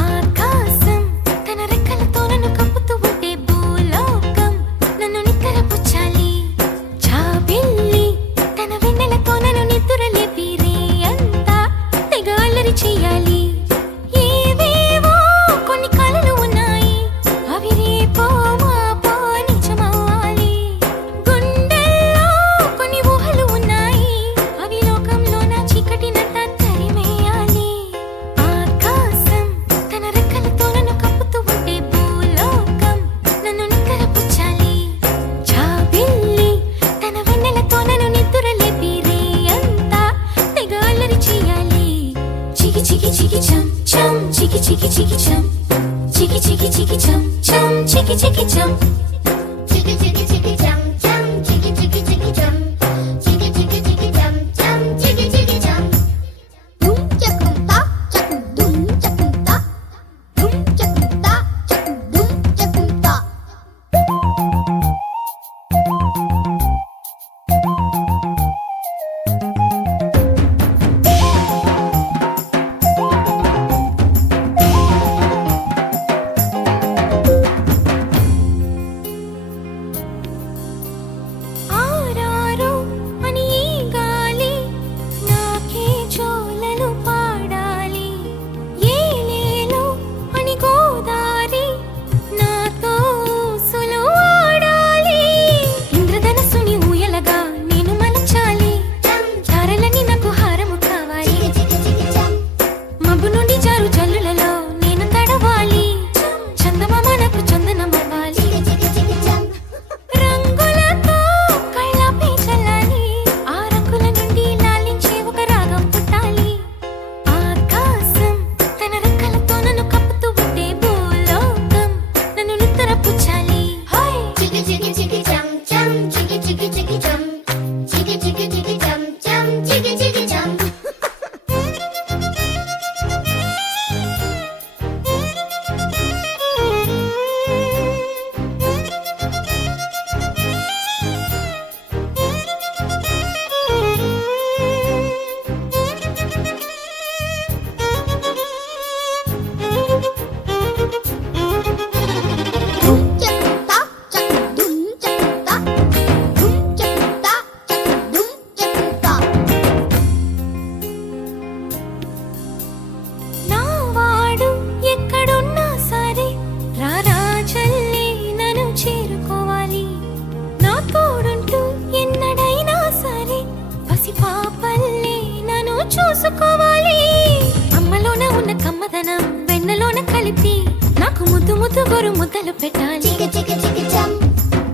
ఆకాశం తన రెక్కలతో నన్ను కప్పుతూ ఉంటే భూలోకం నన్ను నిక్కరపుచ్చాలి. జాబిల్లి తన వెన్నెలతో నన్ను నిద్రలేపి రేయంతా తెగ అల్లరి చెయ్యాలి. ఏవేవో కొన్ని కలలు ఉన్నాయి, అవి రేపో మాపో నిజమవ్వాలి. గుండెల్లో కొన్ని ఊహలు ఉన్నాయి, అవి లోకంలో నా చీకటినంతా తరిమేయాలి. ఆకాశం తన రెక్కలతో నన్ను కప్పుతూ ఉంటే భూలోకం నన్ను నిక్కరపుచ్చాలి. జాబిల్లి తన వెన్నెలతో నన్ను నిద్రలేపి రేయంతా తెగ అల్లరి చెయ్యాలి. చికి చికి చికి చం చం చికి చికి చికి చం చికి చికి చికి చం చం చికి చికి చం చికి చికి చికి చం చం చికి చికి చికి చం చికి చికి చికి చం చం చికి చికి చం డుమ్ చకుం తా చకుం డుమ్ చకుం తా డుమ్ చకుం తా చకుం డుమ్ చకుం తా ఆరారు అని ఈ గాలి నాకే జోలలు పాడాలి. ఏలేలు అని గోదారి నాతో ఊసులు ఆడాలి. ఇంద్రధనస్సుని ఊయలగా నేను మలచాలి. తారలని నాకు హారము కావాలి. చికి చికి చం మబ్బు నుండి జారు జల్లులలో నేను తడవాలి. చందమామ నాకు చందనమవ్వాలి. చికి చికి చం రంగులతో కళ్ళపై చల్లాలి. ఆ రంగుల నుండి లాలించే ఒక రాగం పుట్టాలి. ఆకాశం తన రెక్కలతో నన్ను కప్పుతూ ఉంటే భూలోకం నన్ను నిద్రపుచ్చాలి. చికి చికి చికి చం చం చికి చికి చికి చం చికి చికి చికి చం చం చికి చికి చం డుమ్ చకుం తా చకుం డుమ్ చకుం తా డుమ్ చకుం తా చకుం డుమ్ చకుం తా నా వాడు ఎక్కడున్నా సరే రారాజల్లే నన్ను చేరుకోవాలి. నా తోడుంటూ ఎన్నడైనా సరే పసిపాపల్లే నన్ను చూసుకోవాలి. అమ్మలోన ఉన్న కమ్మదనం వెన్నలోన కలిపి నాకు ముద్దు ముద్దు గొరు ముద్దలు పెట్టాలి. చికి చికి చికి చం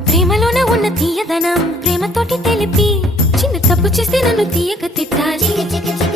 ప్రేమలోన ఉన్న తీయదనం ప్రేమతోటి తెలిపి చిన్న తప్పు చేస్తే నన్ను తీయక తిట్టాలి. చికి చికి చికి